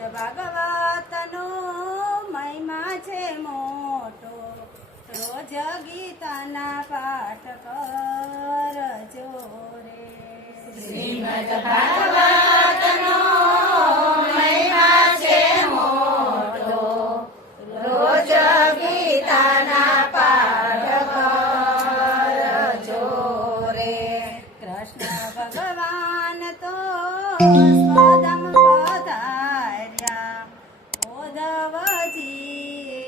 ભાગવતનો મહિમા છે મોટો, રોજ ગીતાના પાઠ કરજો રે. શ્રીમદ ભાગવતનો મહિમા છે મોટો, રોજ ગીતાના પાઠ કરજો રે. કૃષ્ણ ભગવાન તો સ્વધામ પધાર્યા, ઉદ્ધવજીએ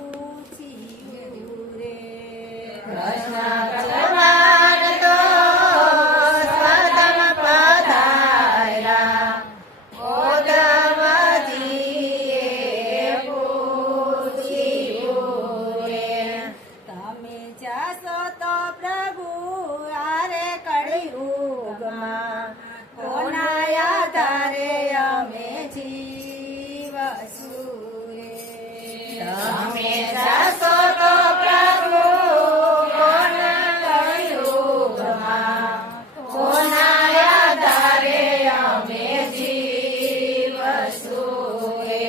પૂછ્યું રે. કૃષ્ણ ભગવાન તો સ્વધામ પધાર્યા, ઉદ્ધવજીએ પૂછ્યું રે. તમે જાશો તો પ્રભુ આરે કળિયુગમાં, કોના આધારે અમે જીવશું રે. તમે જાશો તો પ્રભુ કોના કળિયુગમાં, કોના આધારે અમે જીવશું રે.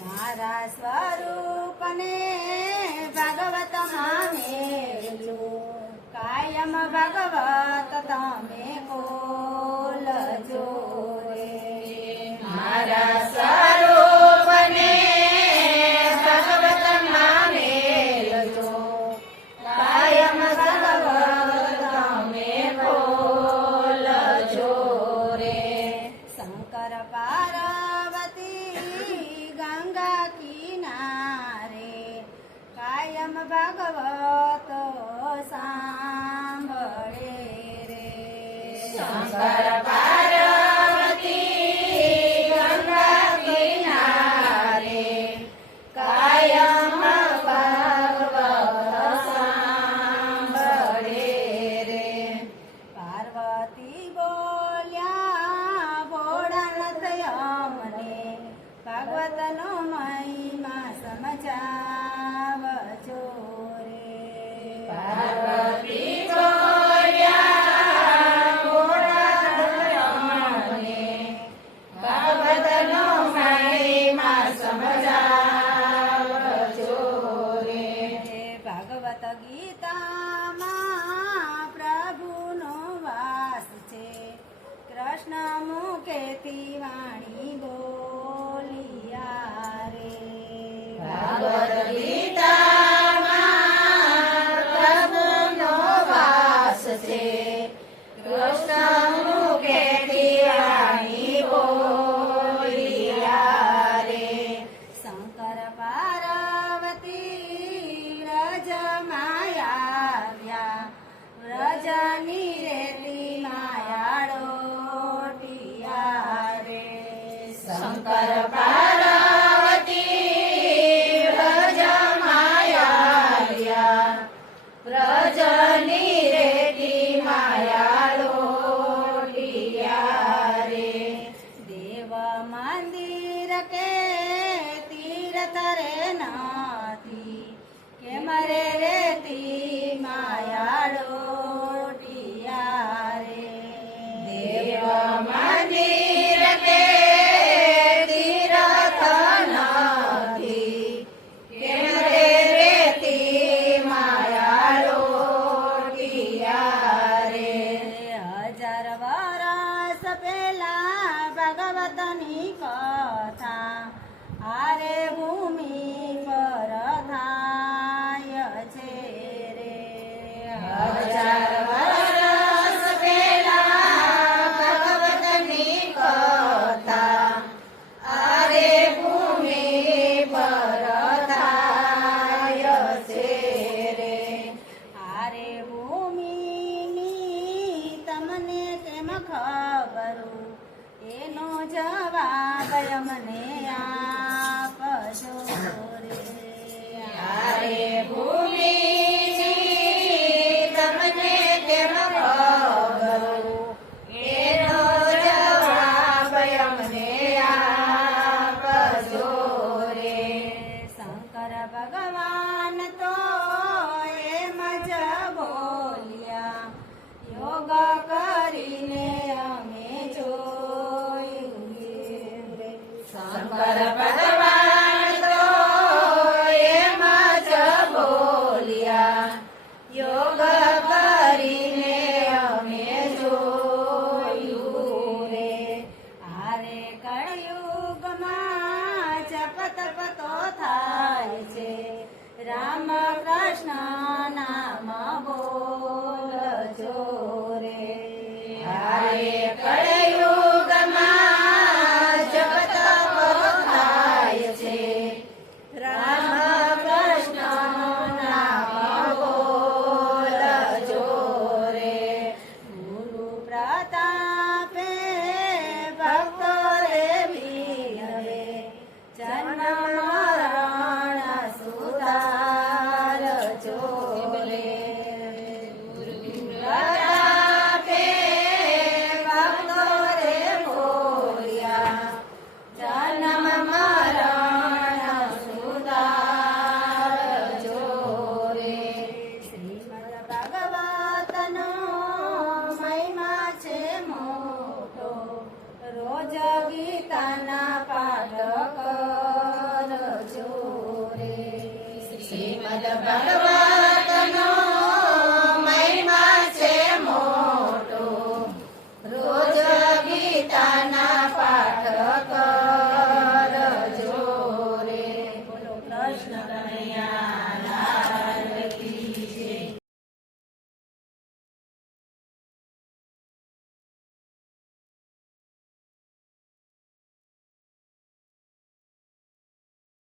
મારા સ્વરૂપને ભાગવતમાં મેલું, કાયમ ભાગવત તમે બોલજો રે. મારા સ્વરૂપને ભગવતમાં મેલજો, કાયમ ભગવત તમે બોલજો રે. શંકર પાર્વતી ગંગા કિનારે, કાયમ ભાગવત સાંભળે રે. શંકર પાર્વતી ગંગા કિનારે, કાયમ ભાગવત સાંભળે રે. પાર્વતી બોલ્યા ભોળાનાથ અમને, ભાગવતનો મહિમા સમજાવજો રે. પાર્વતી બોલ્યા ભોળાનાથ અમને, ભાગવતનો મહિમા સમજાવજો રે. ભાગવત ગીતામાં પ્રભુનો વાસ છે, કૃષ્ણ મુખેથી વાણી બોલિયા રે. ભાગવત ગીતામાં પ્રભુનો વાસ છે, કૃષ્ણ મુખેથી વાણી બોલિયા રે. શંકર પાર્વતી વ્રજમાં આવ્યા, વ્રજની રેતી માયાળો રે. શંકર પાર્વતી વ્રજમાં આવ્યા, વ્રજની રેતી માયાળોટિયા રે. દેવ મંદિર કે તીર્થ રે નથી, કેમ રે રેતી માયાળો રે. દેવ મંદિર કે તીર્થ નથી, કેમ રે રેતી માયાળોટિયા રે. 1000 વરસ પહેલા ભગવતની કથા આરે ભૂમિ પર થાય છે રે. 1000 વર્ષ પહેલા ભગવતની કથા આરે ભૂમિ પર થાય છે રે. આરે ભૂમિની તમને કેમ ખબર, એનો જવાબ અમને આપજો રે. આરે ભૂમિની તમને કેમ ખબર, એનો જવાબ અમને આપજો રે. શંકર ભગવાન તો એમ જ બોલ્યા, યોગ કરીને અમે જોયું રે. ભાગવતનો મહિમા છે મોટો રોજ ગીતાના પાઠ કરજો રે બોલો કૃષ્ણ